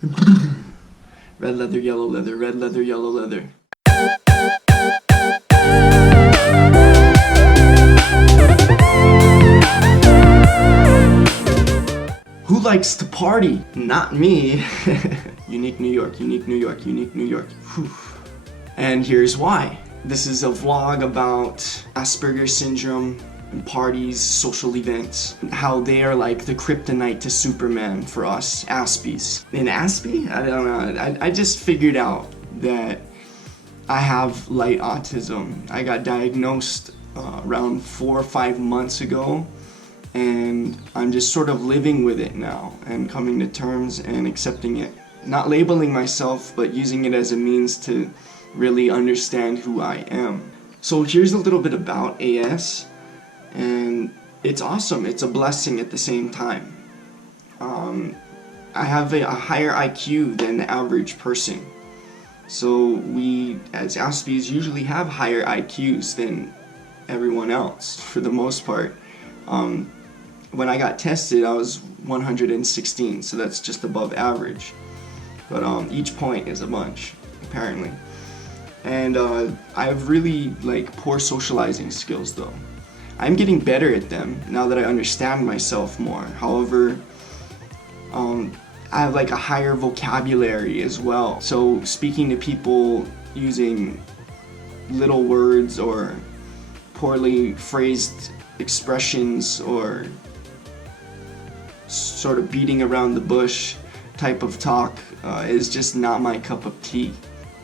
Red leather, yellow leather, red leather, yellow leather. Who likes to party? Not me. Unique New York, unique New York, unique New York. Whew. And here's why. This is a vlog about Aspergers Syndrome and parties, social events, how they are like the kryptonite to Superman for us Aspies. In Aspie? I don't know. I just figured out that I have light autism. I got diagnosed around 4 or 5 months ago, and I'm just sort of living with it now and coming to terms and accepting it. Not labeling myself, but using it as a means to really understand who I am. So here's a little bit about AS, and it's awesome. It's a blessing at the same time. I have a higher IQ than the average person. So we, as Aspies, usually have higher IQs than everyone else, for the most part. When I got tested, I was 116, so that's just above average. But each point is a bunch, apparently. And I have really poor socializing skills though. I'm getting better at them now that I understand myself more. However, I have a higher vocabulary as well. So speaking to people using little words or poorly phrased expressions or sort of beating around the bush type of talk is just not my cup of tea.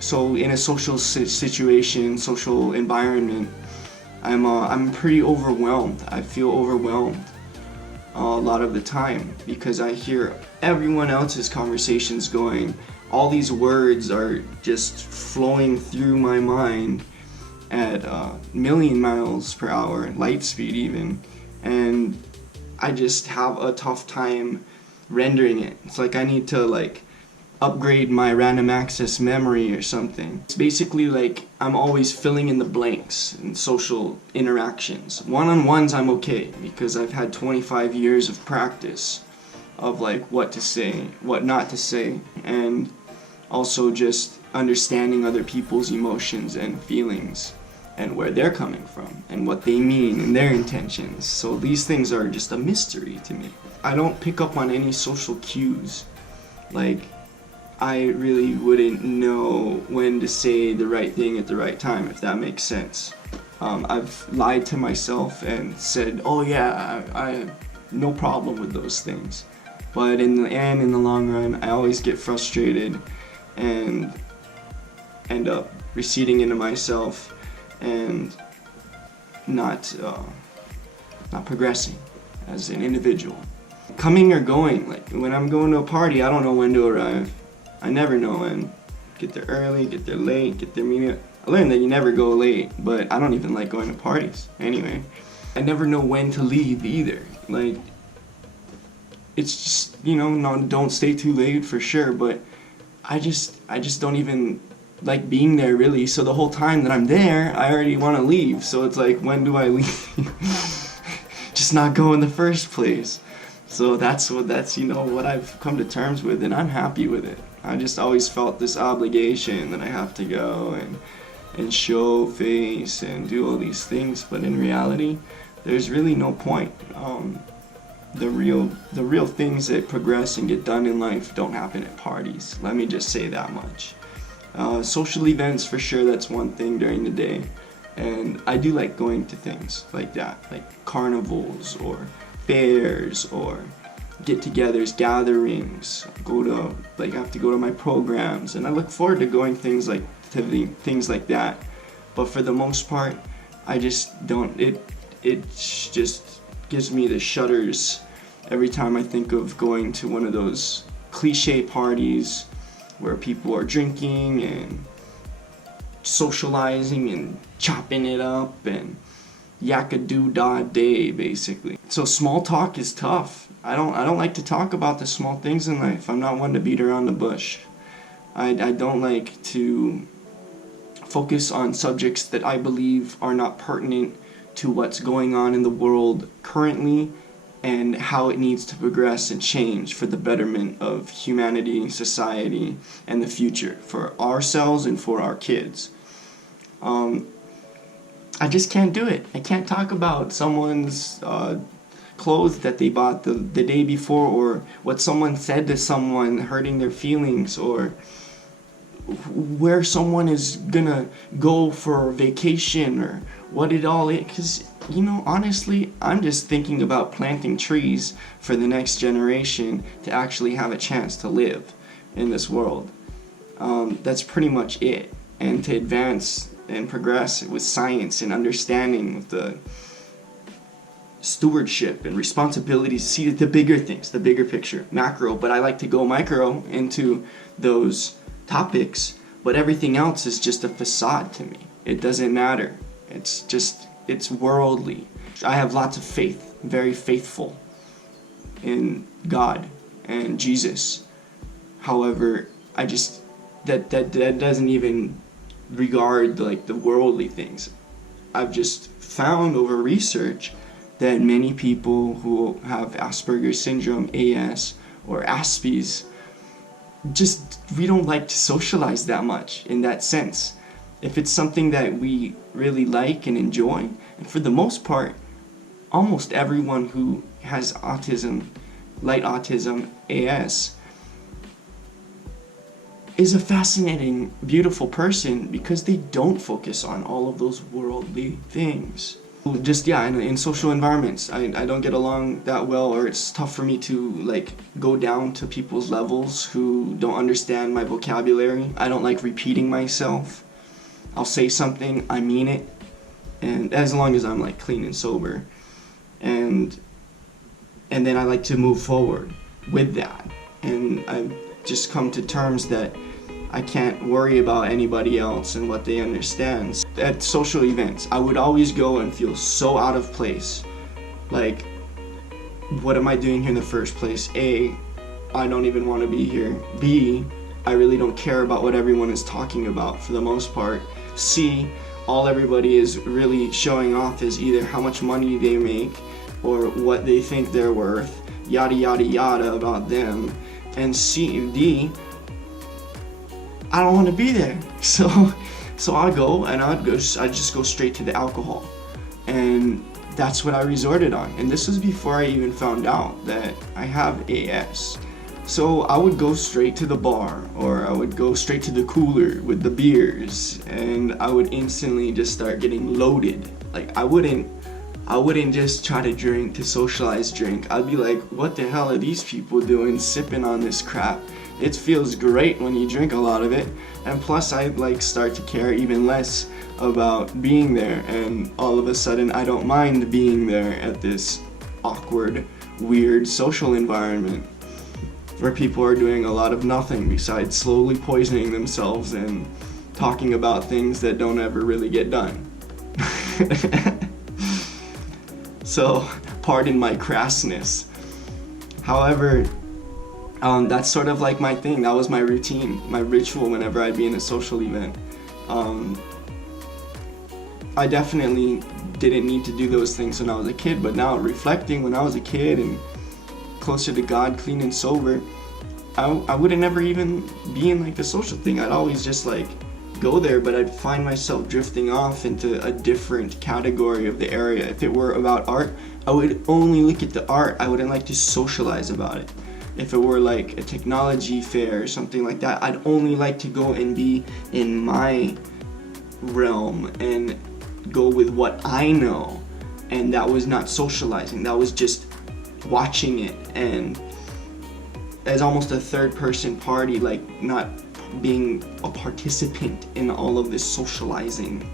So in a social situation, social environment, I'm pretty overwhelmed. I feel overwhelmed a lot of the time because I hear everyone else's conversations going. All these words are just flowing through my mind at a million miles per hour, light speed even, and I just have a tough time rendering it. It's like I need to upgrade my random access memory or something. It's basically I'm always filling in the blanks in social interactions. One-on-ones I'm okay because I've had 25 years of practice of what to say, what not to say, and also just understanding other people's emotions and feelings and where they're coming from and what they mean and their intentions. So these things are just a mystery to me. I don't pick up on any social cues. I really wouldn't know when to say the right thing at the right time, if that makes sense. I've lied to myself and said, oh yeah, I have no problem with those things. But in the long run, I always get frustrated and end up receding into myself and not progressing as an individual. Coming or going, when I'm going to a party, I don't know when to arrive. I never know when. Get there early, get there late, get there medium. I learned that you never go late, but I don't even like going to parties anyway. I never know when to leave either. It's just, don't stay too late for sure, but I just don't even like being there really. So the whole time that I'm there, I already want to leave. So it's when do I leave? Just not go in the first place. So that's what I've come to terms with, and I'm happy with it. I just always felt this obligation that I have to go and show face and do all these things, but in reality, there's really no point. The real things that progress and get done in life don't happen at parties. Let me just say that much. Social events, for sure, that's one thing during the day, and I do like going to things like that, like carnivals or fairs or get-togethers, gatherings. I have to go to my programs, and I look forward to going things like that. But for the most part, I just don't. It just gives me the shudders every time I think of going to one of those cliche parties where people are drinking and socializing and chopping it up and yakadoo-da-day, basically. So small talk is tough. I don't like to talk about the small things in life. I'm not one to beat around the bush. I don't like to focus on subjects that I believe are not pertinent to what's going on in the world currently and how it needs to progress and change for the betterment of humanity, society, and the future for ourselves and for our kids. I just can't do it. I can't talk about someone's clothes that they bought the day before, or what someone said to someone hurting their feelings, or where someone is gonna go for vacation, or what it all is. Because, you know, honestly, I'm just thinking about planting trees for the next generation to actually have a chance to live in this world. That's pretty much it. And to advance and progress with science and understanding with the stewardship and responsibilities, see the bigger things, the bigger picture, macro. But I like to go micro into those topics, but everything else is just a facade to me. It doesn't matter. It's worldly. I have lots of faith, very faithful in God and Jesus. However, I just, that doesn't even regard like the worldly things. I've just found over research that many people who have Aspergers Syndrome, AS, or Aspies, we don't like to socialize that much in that sense. If it's something that we really like and enjoy, and for the most part, almost everyone who has autism, light autism, AS, is a fascinating, beautiful person because they don't focus on all of those worldly things. Just, in social environments, I don't get along that well, or it's tough for me to like go down to people's levels who don't understand my vocabulary. I don't like repeating myself. I'll say something, I mean it, and as long as I'm like clean and sober, and then I like to move forward with that. And I've just come to terms that I can't worry about anybody else and what they understand. At social events, I would always go and feel so out of place. Like, what am I doing here in the first place? A, I don't even want to be here. B, I really don't care about what everyone is talking about for the most part. C, all everybody is really showing off is either how much money they make or what they think they're worth, yada yada yada about them. And D, I don't want to be there. So I go and I just go straight to the alcohol. And that's what I resorted on. And this was before I even found out that I have AS. So I would go straight to the bar, or I would go straight to the cooler with the beers, and I would instantly just start getting loaded. Like, I wouldn't just try to drink to socialize drink. I'd be like, what the hell are these people doing sipping on this crap? It feels great when you drink a lot of it. And plus I like start to care even less about being there, and all of a sudden I don't mind being there at this awkward, weird social environment where people are doing a lot of nothing besides slowly poisoning themselves and talking about things that don't ever really get done. So, pardon my crassness. However, that's sort of like my thing. That was my routine, my ritual whenever I'd be in a social event. I definitely didn't need to do those things when I was a kid, but now reflecting, when I was a kid and closer to God, clean and sober, I would have never even be in like the social thing. I'd always just like go there, but I'd find myself drifting off into a different category of the area. If it were about art, I would only look at the art. I wouldn't like to socialize about it. If it were like a technology fair or something like that, I'd only like to go and be in my realm and go with what I know. And that was not socializing, that was just watching it, and as almost a third person party, like not being a participant in all of this socializing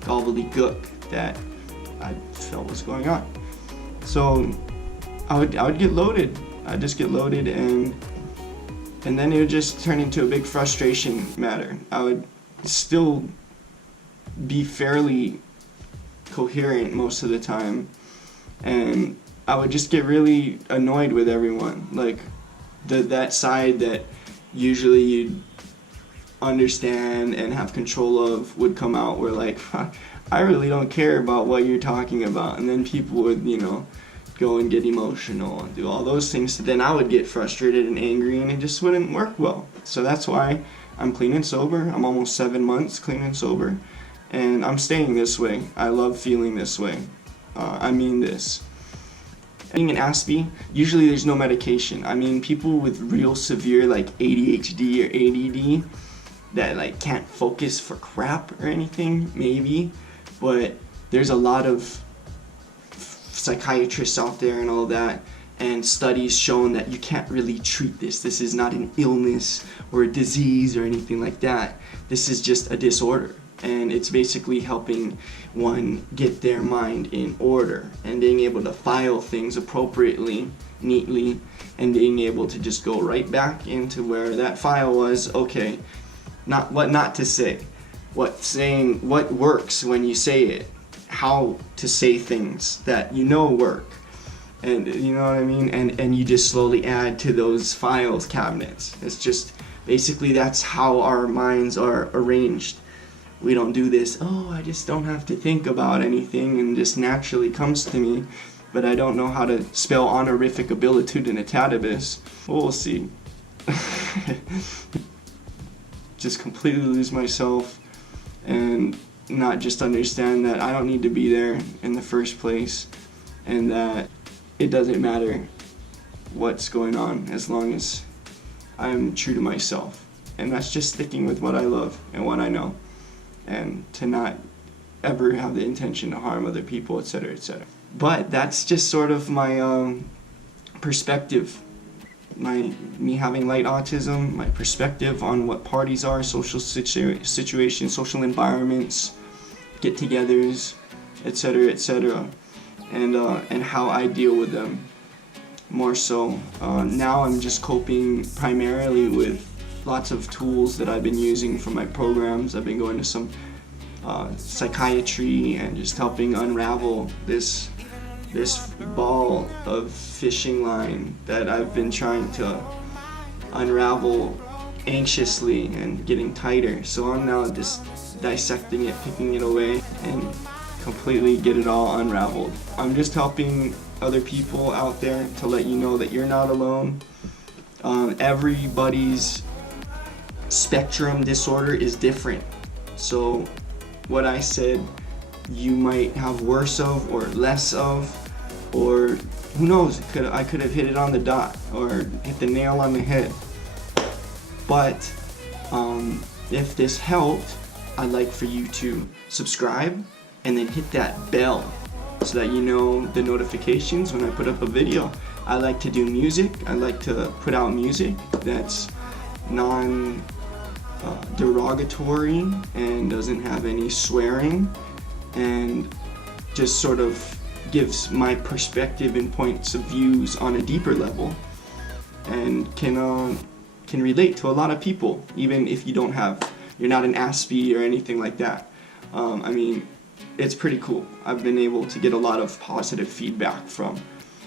gobbledygook that I felt was going on. So I would get loaded. I'd just get loaded, and then it would just turn into a big frustration matter. I would still be fairly coherent most of the time, and I would just get really annoyed with everyone. Like that side that usually you'd understand and have control of would come out where like, I really don't care about what you're talking about. And then people would, go and get emotional and do all those things, then I would get frustrated and angry, and it just wouldn't work well. So that's why I'm clean and sober. I'm almost 7 months clean and sober, and I'm staying this way. I love feeling this way. I mean this. Being an Aspie, usually there's no medication. I mean, people with real severe like ADHD or ADD that like can't focus for crap or anything, maybe, but there's a lot of psychiatrists out there and all that, and studies showing that you can't really treat this. This is not an illness or a disease or anything like that. This is just a disorder, and it's basically helping one get their mind in order and being able to file things appropriately, neatly, and being able to just go right back into where that file was. Okay, not what not to say, what works when you say it, how to say things that you know work, and you know what I mean, and you just slowly add to those files cabinets. It's just basically that's how our minds are arranged. We don't do this, oh, I just don't have to think about anything and just naturally comes to me, but I don't know how to spell honorific abilitudinitatis. Well, we'll see. Just completely lose myself and not just understand that I don't need to be there in the first place, and that it doesn't matter what's going on as long as I'm true to myself. And that's just sticking with what I love and what I know, and to not ever have the intention to harm other people, etc., etc. But that's just sort of my perspective, me having light autism, my perspective on what parties are, social situations, social environments, get-togethers, etc., etc., and how I deal with them more so. Now I'm just coping primarily with lots of tools that I've been using for my programs. I've been going to some psychiatry and just helping unravel this ball of fishing line that I've been trying to unravel anxiously and getting tighter. So I'm now just dissecting it, picking it away, and completely get it all unraveled. I'm just helping other people out there to let you know that you're not alone. Everybody's spectrum disorder is different. So what I said, you might have worse of or less of, or who knows, I could have hit it on the dot or hit the nail on the head. But if this helped, I'd like for you to subscribe and then hit that bell so that you know the notifications when I put up a video. I like to do music. I like to put out music that's non-derogatory and doesn't have any swearing, and just sort of gives my perspective and points of views on a deeper level, and can relate to a lot of people, even if you're not an Aspie or anything like that. I mean, it's pretty cool. I've been able to get a lot of positive feedback from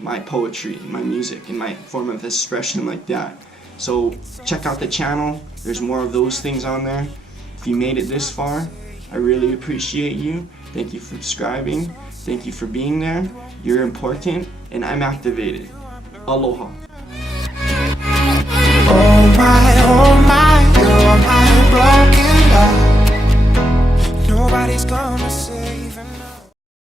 my poetry, my music, and my form of expression like that. So check out the channel. There's more of those things on there. If you made it this far, I really appreciate you. Thank you for subscribing. Thank you for being there. You're important, and I'm activated. Aloha. Oh my, you're my broken love. Nobody's gonna see.